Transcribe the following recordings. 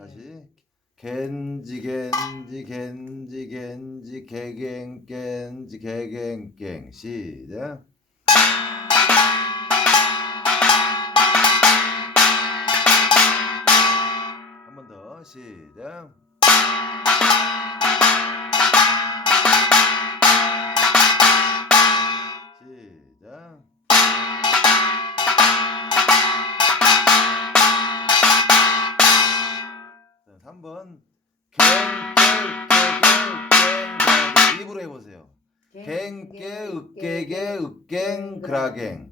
다시. 겐지 겐지 겐지 겐지 개갱 겐지 개갱 갱. 시작. 한 번 더. 시작 갱깨 으깨게 으갱 그라갱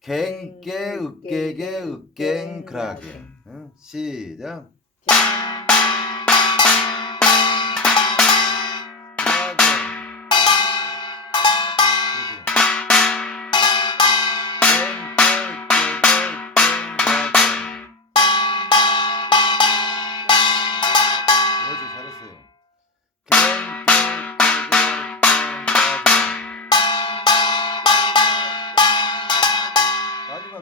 갱깨 으깨게 으갱 그라갱 응? 시작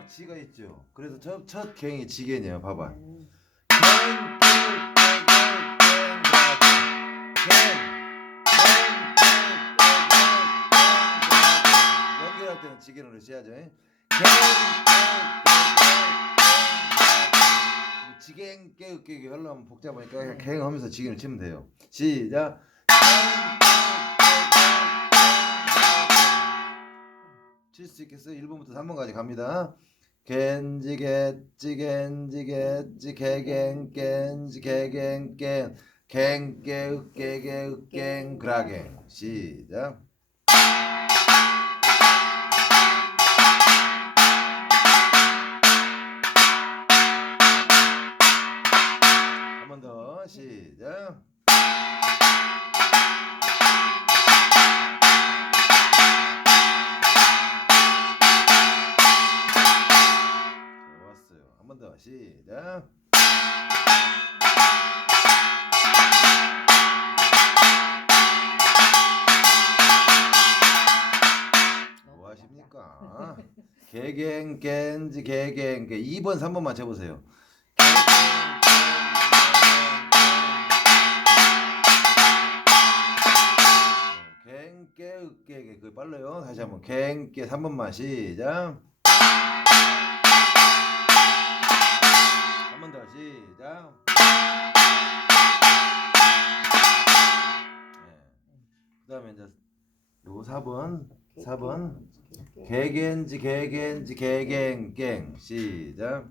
지가 있죠. 그래서 첫, 첫 갱이 지겐이에요. 봐봐. 음. 연결할 때는 지겐으로 써야죠. 지갱 깨우깨기 하려면 복잡하니까 그냥 갱 하면서 지겐을 치면 돼요. 시작. 칠 수 있겠어요? 1번부터 3번까지 갑니다. 겐지 겐지 겐지 겐지 개갱 겐지 개갱 겐. 갱깨 으깨게 으갱. 그라갱. 시작. 한 번 더. 시작 시작 뭐 하십니까? 개갱 겐지 개갱 개 2번 3번 맞춰 보세요. 갱깨 으깨게 그 빨라요. 다시 한번 갱깨 3번만 시작. 더 시작. 네. 그다음에 이제 요 4번 4번. 개겐지 개겐지 개갱갱. 시작.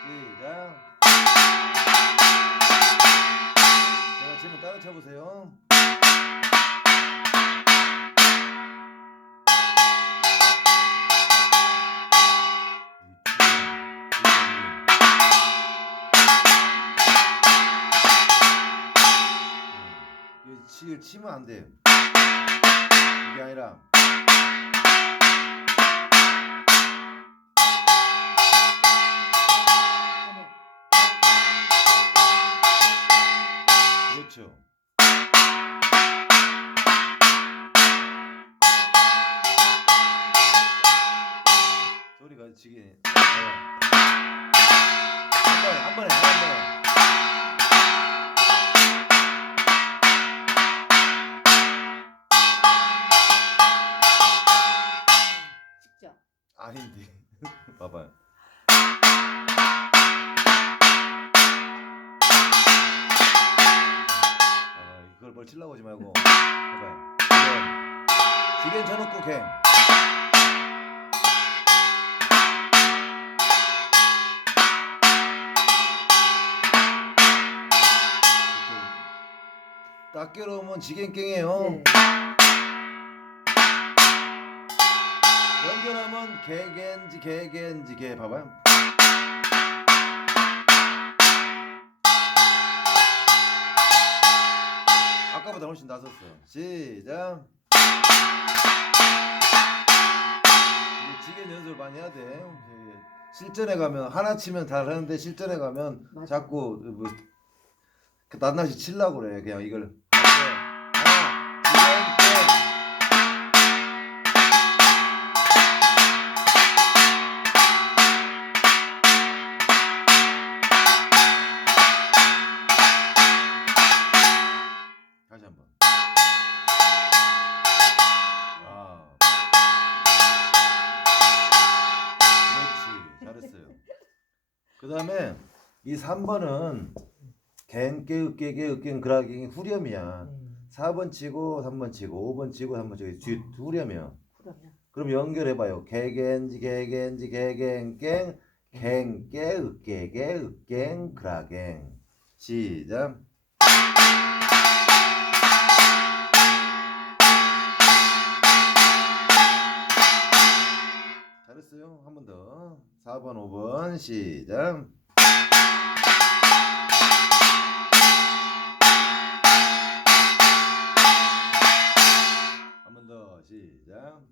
시작. 제가 지금 따라 쳐보세요 치, 치면 안 돼요. 그게 아니라. 그렇죠. 소리가 지게. 한 번에 한 번에 한 번에 봐봐요. 아 그걸 뭘 치려고 하지 말고. 봐봐요. 지겐 쳐놓고 갱. 딱 깨로우면 지겐 깽이에요. 네. 연결하면 개겐지 개겐지 개 봐봐요. 아까보다 훨씬 낫았어요. 시작. 지겐 연습을 많이 해야 돼. 이제 실전에 가면 하나 치면 잘 하는데 실전에 가면 맞아. 자꾸 뭐그 낱낱이 치려고 그래. 그냥 이걸 3번은 갱깨 으깨게 으깬 그라갱이 후렴이야. 음. 4번 치고 3번 치고 5번 치고 3번 치고 뒤 후렴이야. 그러면 그럼 연결해봐요. 개겐지 개겐지 개겐갱 갱깨 으깨게 으깬 그라갱 시작. 잘했어요. 한 번 더. 4번, 5번 시작. 시작.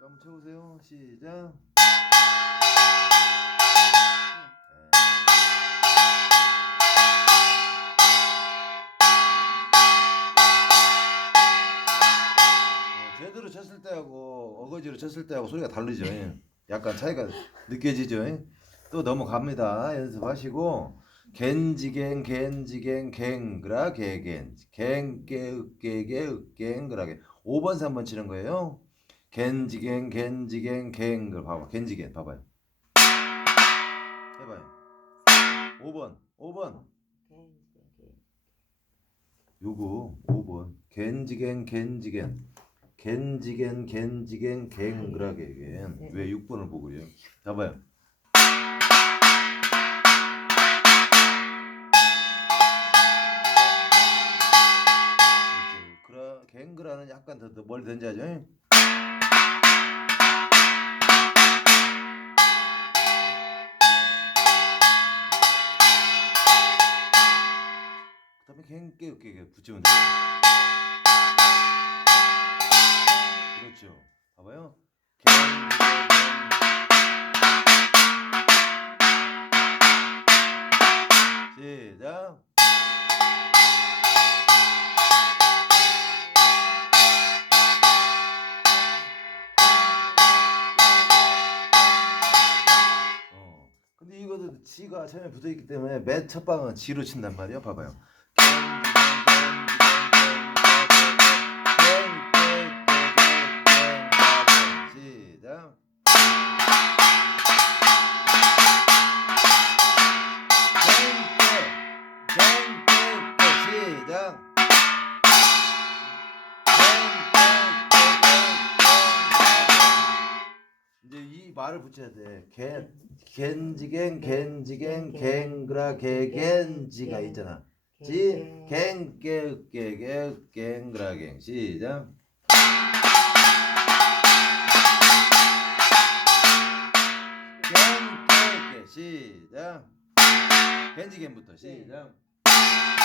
또 한번 쳐보세요. 시작. 어, 제대로 쳤을 때하고 어거지로 쳤을 때하고 소리가 다르죠. 예. 약간 차이가 느껴지죠. 예. 또 넘어갑니다. 연습하시고 겐지갱 겐지갱 갱그라 개겐 갱깨 으깨게 으깬그라게 5번 3번 치는 거예요. 겐지갱 겐지갱 갱그 봐봐 겐지갱 봐봐요. 해봐요. 5번 5번 요거 5번 겐지겐 겐지겐 겐지겐 겐지겐 갱그라게겐 네. 왜 6번을 보고요? 잡아요. 그렇죠. 갱그라는 약간 더, 더 멀리 던져야죠. 그다음에 갱깨 으깨게 붙이면 돼요. 그렇죠. 봐봐요. 시작. 지가 처음에 붙어 있기 때문에 맨 첫 방은 지로 친단 말이야. 봐봐요. 붙여야 돼. 겐, 겐지갱, 겐지갱, 갱그라, 개겐지가 있잖아. 지, 갱깨, 깨게, 갱그라갱. 시작. 갱깨, 시작. 겐지갱부터 시작. 시작.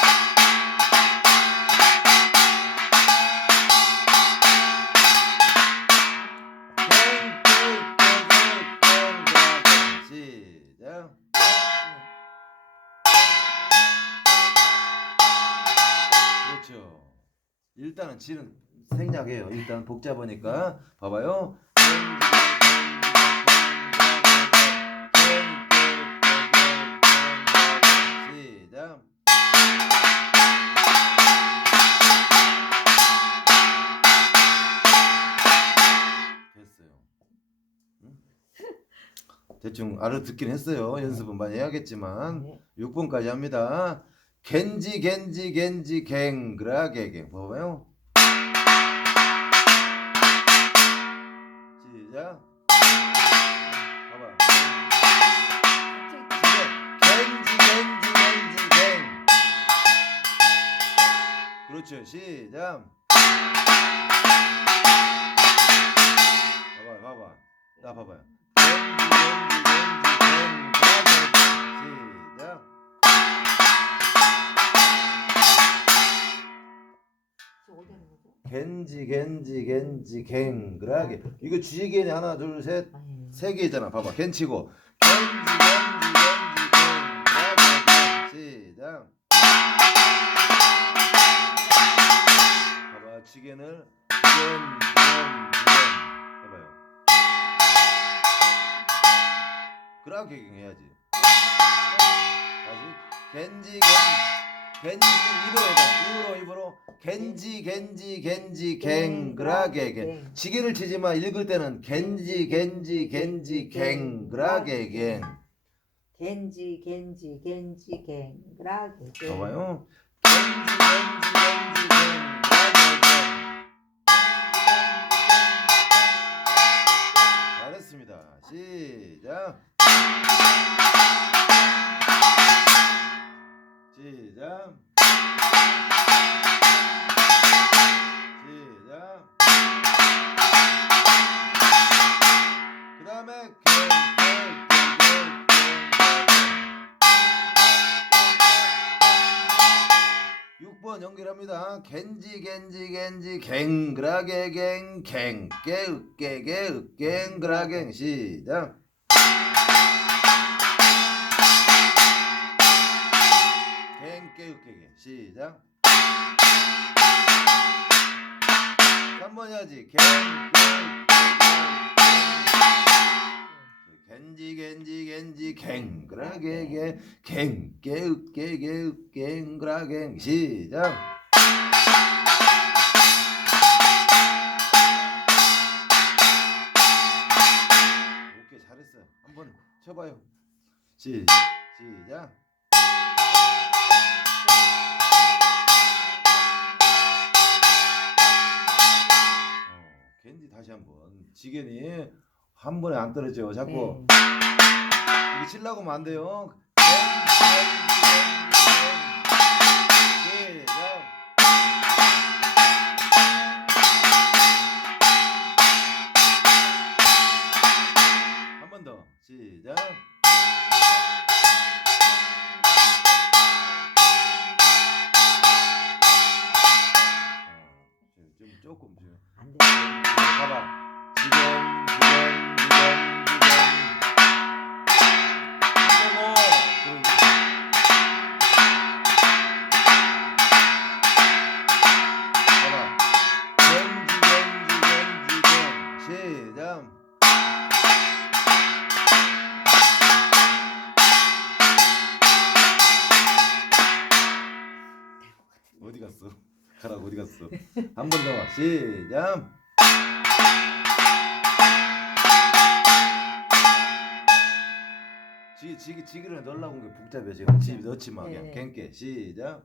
그렇죠. 일단은 지는 생략해요. 일단 복잡하니까 봐봐요. 시작. 됐어요. 응? 대충 알아듣긴 했어요. 연습은 많이 해야겠지만 네. 6번까지 합니다. 겐지 겐지 겐지 갱그라 개갱 봐봐요. 시작. 갱. 그렇죠. 시작. 봐봐 봐봐. 나 봐봐요. 겐지 겐지 겐지 겐지 겐지 겐지 갱그라게 이거 쥐겐이 하나 둘 셋. 세 개잖아. 봐봐. 겐치고. 겐지 겐지 겐지 갱그라게 시작. 봐봐 쥐겐을 겐 겐 겐 해봐요. 그라게 해야지. 다시. 겐지 겐 겐지 입으로 해봐. 입으로 입으로. 겐지 겐지 겐지 갱그라게 갱. 지게를 치지만 읽을 때는 겐지 겐지 갱그라게 겐지 겐지 겐지 갱그라게. 봐봐요. 겐지 겐지 갱그라게 갱 잘했습니다. 시작 시작. 시작. 그 다음에 연결합니다. 겐지 겐지 겐지 갱 그라게 갱 갱 깨 으깨게 으갱그라갱 시작 깨 으깨게 시작. 3번 해야지. 갱 겐지 겐지 겐지. 갱그라게 갱깨 으깨게 으갱그라갱. 시작. 오케이 잘했어요. 한번 쳐봐요. 시 시작 다시 한번. 지겐이 한 번에 안 떨어져. 자꾸 네. 이게 칠라고 하면 안 돼요 갔어? 한 번 더. 시작. 지 지기 지기를 넣으려고 온게 복잡해 지금. 지 넣지 마 그냥. 네. 갱게. 시작